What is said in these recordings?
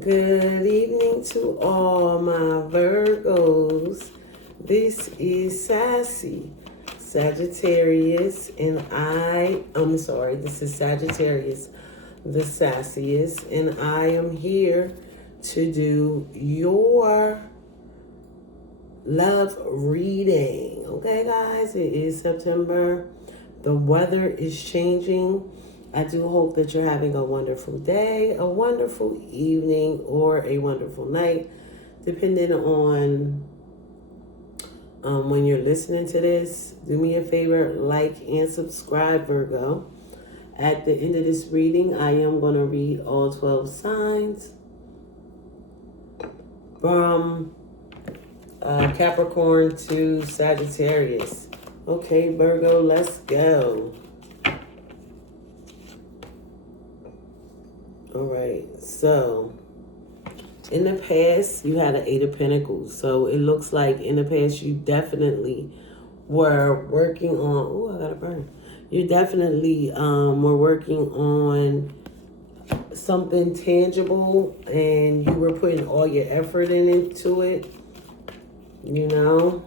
Good evening to all my Virgos. This is Sassy Sagittarius, and this is Sagittarius, the sassiest, and I am here to do your love reading. Okay, guys, it is September. The weather is changing. I do hope that you're having a wonderful day, a wonderful evening, or a wonderful night, depending on when you're listening to this. Do me a favor, like and subscribe, Virgo. At the end of this reading, I am going to read all 12 signs from Capricorn to Sagittarius. Okay, Virgo, let's go. All right, so in the past, you had an Eight of Pentacles. So it looks like in the past, you definitely were working on, oh, I got a burn. You definitely were working on something tangible, and you were putting all your effort into it, you know.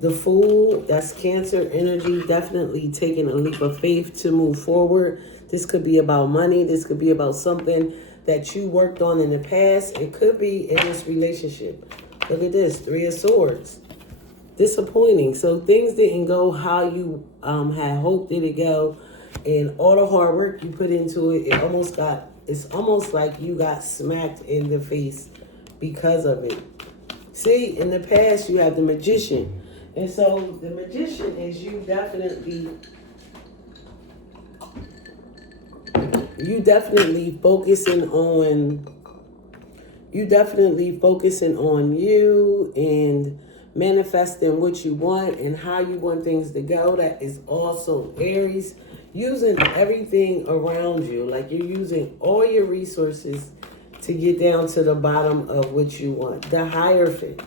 The Fool, that's Cancer energy, definitely taking a leap of faith to move forward. This could be about money. This could be about something that you worked on in the past. It could be in this relationship. Look at this, Three of Swords. Disappointing. So things didn't go how you had hoped it to go. And all the hard work you put into it, it's almost like you got smacked in the face because of it. See, in the past, you have the Magician. And so the Magician is you definitely focusing on you and manifesting what you want and how you want things to go. That is also Aries, using everything around you, like you're using all your resources to get down to the bottom of what you want. The Hierophant,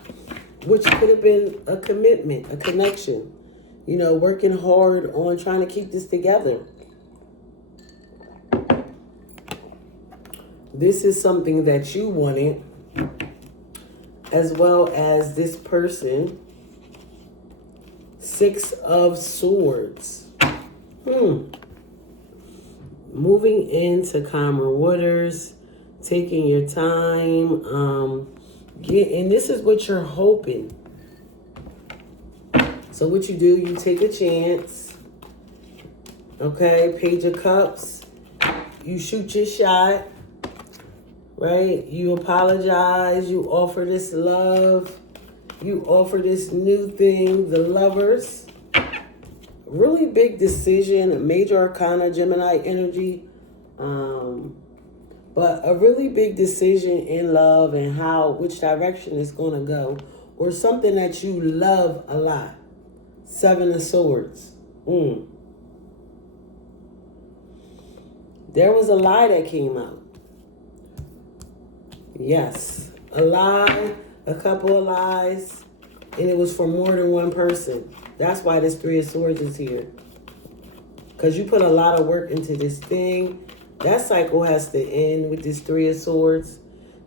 which could have been a commitment, a connection, you know, working hard on trying to keep this together. This is something that you wanted, as well as this person. Six of Swords. Moving into calmer waters, taking your time, and this is what you're hoping. So what you do, you take a chance. Okay, Page of Cups. You shoot your shot. Right? You apologize. You offer this love. You offer this new thing. The Lovers. Really big decision. Major Arcana, Gemini energy. But a really big decision in love and which direction it's going to go. Or something that you love a lot. Seven of Swords. There was a lie that came out. Yes, a lie, a couple of lies, and it was for more than one person. That's why this Three of Swords is here. Because you put a lot of work into this thing. That cycle has to end with this Three of Swords.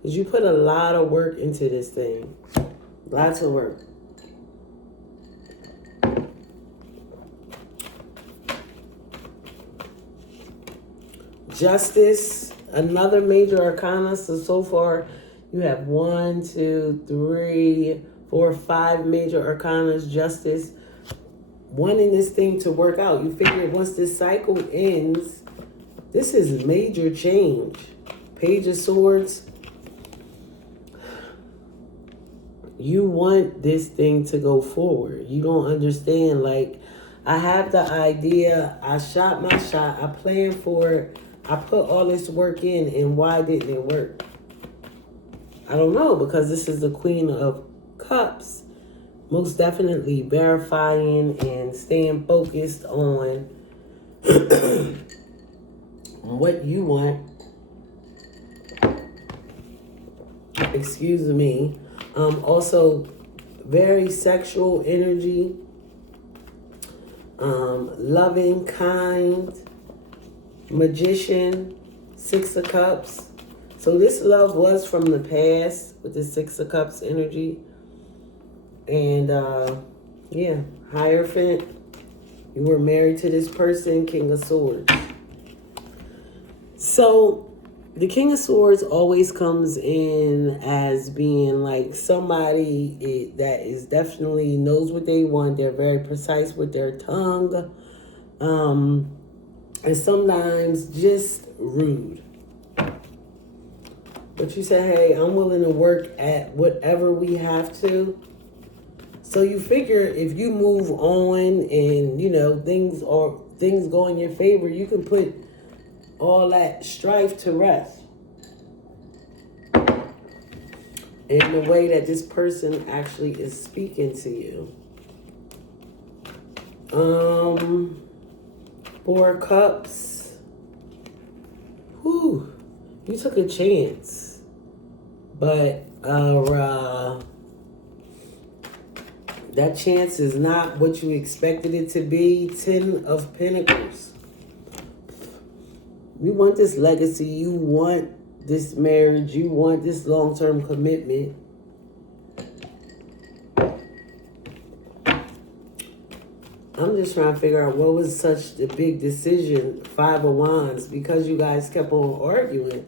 Because you put a lot of work into this thing. Lots of work. Justice, another major arcana. So far, you have 1, 2, 3, 4, 5 major arcanas. Justice, wanting this thing to work out. You figure once this cycle ends, this is major change. Page of Swords. You want this thing to go forward. You don't understand. Like, I have the idea. I shot my shot. I planned for it. I put all this work in, and why didn't it work? I don't know, because this is the Queen of Cups. Most definitely verifying and staying focused on what you want. Excuse me. Also, very sexual energy. Loving, kind. Magician, Six of Cups. So this love was from the past with the Six of Cups energy. And yeah, Hierophant. You were married to this person, King of Swords. So the King of Swords always comes in as being like somebody that is definitely knows what they want. They're very precise with their tongue. And sometimes just rude. But you say, hey, I'm willing to work at whatever we have to. So you figure if you move on and, you know, things go in your favor, you can put all that strife to rest. In the way that this person actually is speaking to you. Four of Cups. Whew. You took a chance. But that chance is not what you expected it to be. 10 of Pentacles. You want this legacy. You want this marriage. You want this long-term commitment. I'm just trying to figure out what was such the big decision. Five of Wands. Because you guys kept on arguing.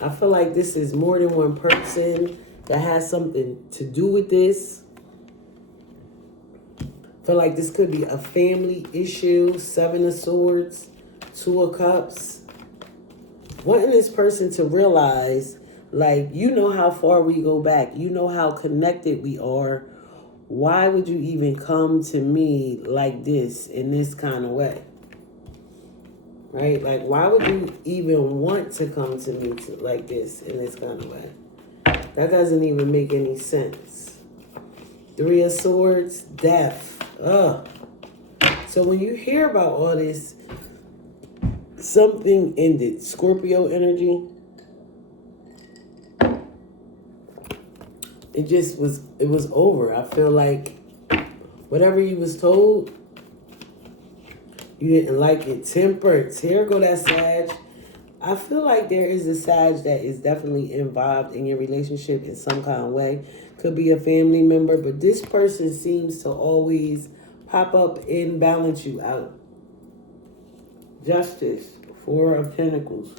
I feel like this is more than one person that has something to do with this. I feel like this could be a family issue. Seven of Swords. Two of Cups. Wanting this person to realize, like, you know how far we go back. You know how connected we are. Why would you even come to me like this, in this kind of way? Right? Like, why would you even want to come to me like this, in this kind of way? That doesn't even make any sense. Three of Swords, Death. Ugh. So when you hear about all this, something ended. Scorpio energy. It was over. I feel like whatever you was told, you didn't like it. Temperance. Here go that Sag. I feel like there is a Sag that is definitely involved in your relationship in some kind of way. Could be a family member, but this person seems to always pop up and balance you out. Justice. Four of Pentacles.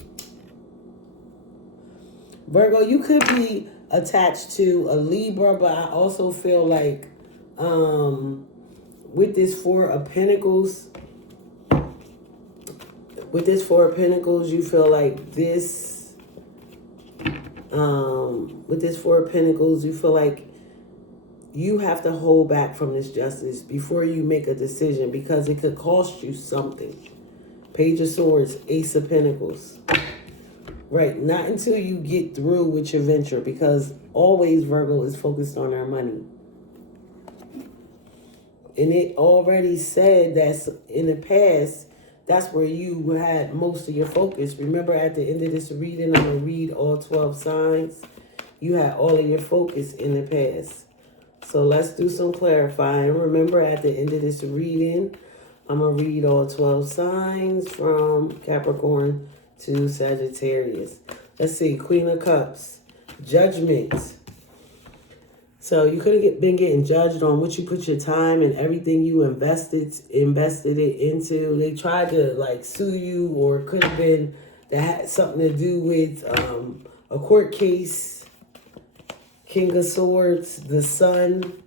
Virgo, you could be attached to a Libra, but I also feel like with this Four of Pentacles, you feel like this, with this Four of Pentacles, you feel like you have to hold back from this justice before you make a decision because it could cost you something. Page of Swords, Ace of Pentacles. Right, not until you get through with your venture, because always Virgo is focused on our money. And it already said that in the past, that's where you had most of your focus. Remember, at the end of this reading, I'm going to read all 12 signs. You had all of your focus in the past. So let's do some clarifying. Remember, at the end of this reading, I'm going to read all 12 signs from Capricorn to Sagittarius. Let's see. Queen of Cups. Judgment. So you could have been getting judged on what you put your time and everything you invested it into. They tried to like sue you, or it could have been that had something to do with a court case. King of Swords, the Sun.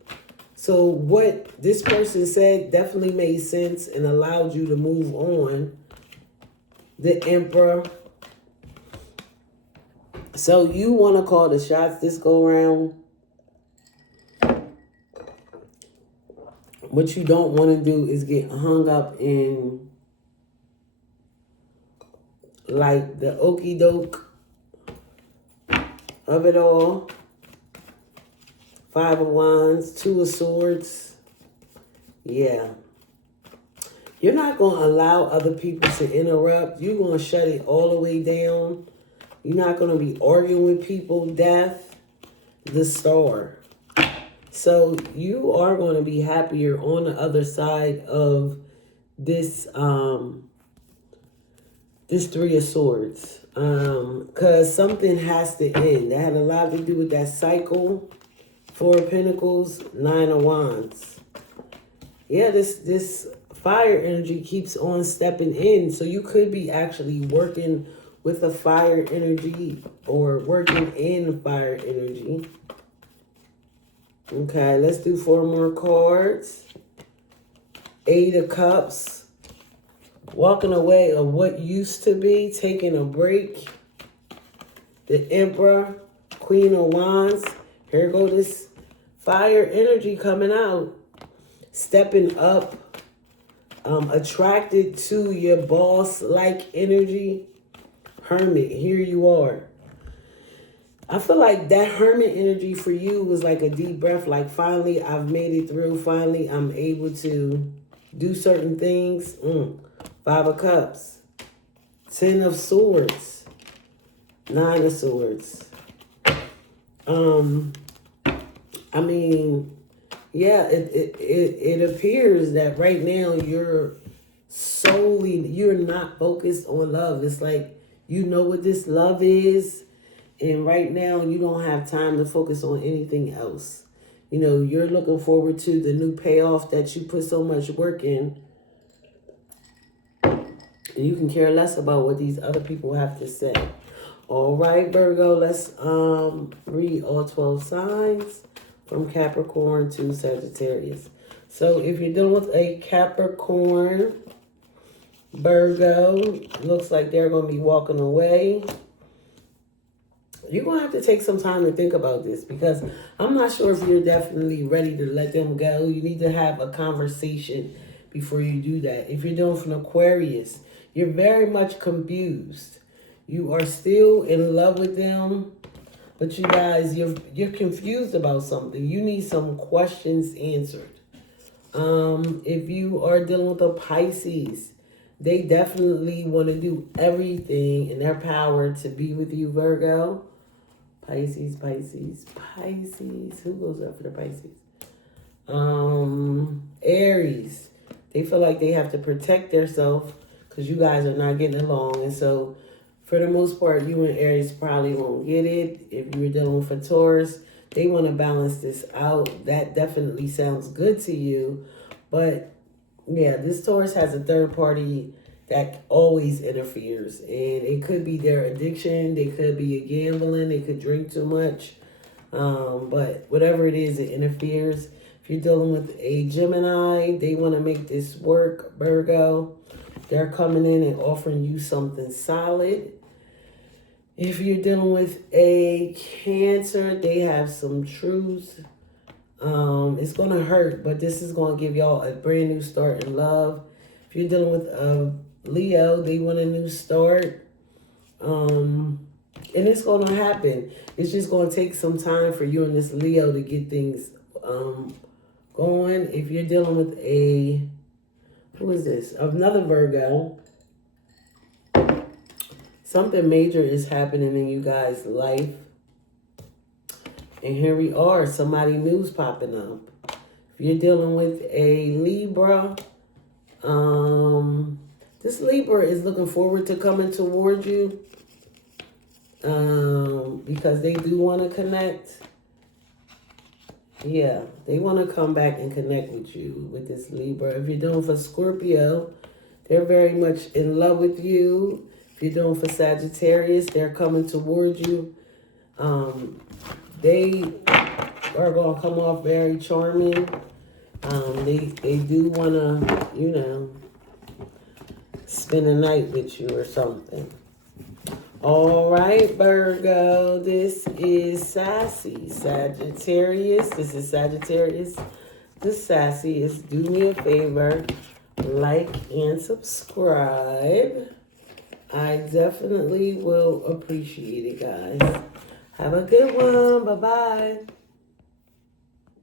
So what this person said definitely made sense and allowed you to move on. The Emperor. So you want to call the shots this go around. What you don't want to do is get hung up in like the okie doke of it all. Five of Wands, Two of Swords. Yeah. You're not going to allow other people to interrupt. You're going to shut it all the way down. You're not going to be arguing with people. Death, the Star. So you are going to be happier on the other side of this, this Three of Swords. Because something has to end. That had a lot to do with that cycle. Four of Pentacles, Nine of Wands. Yeah, this fire energy keeps on stepping in. So you could be actually working with a fire energy or working in fire energy. Okay, let's do 4 more cards. 8 of Cups. Walking away of what used to be, taking a break. The Emperor, Queen of Wands. Here go this fire energy coming out. Stepping up. Attracted to your boss-like energy. Hermit, here you are. I feel like that hermit energy for you was like a deep breath. Like, finally, I've made it through. Finally, I'm able to do certain things. 5 of Cups. 10 of Swords. 9 of Swords. I mean, yeah, it appears that right now you're not focused on love. It's like, you know what this love is, and right now you don't have time to focus on anything else. You know, you're looking forward to the new payoff that you put so much work in, and you can care less about what these other people have to say. All right, Virgo, let's read all 12 signs from Capricorn to Sagittarius. So if you're dealing with a Capricorn, Virgo, looks like they're going to be walking away. You're going to have to take some time to think about this, because I'm not sure if you're definitely ready to let them go. You need to have a conversation before you do that. If you're dealing with an Aquarius, you're very much confused. You are still in love with them, but you guys, you're confused about something. You need some questions answered. If you are dealing with a Pisces, they definitely want to do everything in their power to be with you, Virgo. Pisces, Pisces, Pisces. Who goes up for the Pisces? Aries. They feel like they have to protect themselves because you guys are not getting along. And so, for the most part, you and Aries probably won't get it. If you're dealing with a Taurus, they want to balance this out. That definitely sounds good to you. But, yeah, this Taurus has a third party that always interferes. And it could be their addiction. They could be gambling. They could drink too much. But whatever it is, it interferes. If you're dealing with a Gemini, they want to make this work, Virgo. They're coming in and offering you something solid. If you're dealing with a Cancer, they have some truths. It's going to hurt, but this is going to give y'all a brand new start in love. If you're dealing with a Leo, they want a new start. And it's going to happen. It's just going to take some time for you and this Leo to get things going. If you're dealing with a, who is this? Another Virgo. Something major is happening in you guys' life. And here we are. Somebody new's popping up. If you're dealing with a Libra, this Libra is looking forward to coming toward you. Because they do want to connect. Yeah, they want to come back and connect with you, with this Libra. If you're dealing for Scorpio, they're very much in love with you. If you're dealing for Sagittarius, they're coming towards you. They are going to come off very charming. They do want to, you know, spend a night with you or something. All right, Virgo, this is Sassy. Sagittarius, this is Sagittarius. This Sassy is, do me a favor, like and subscribe. I definitely will appreciate it, guys. Have a good one. Bye-bye.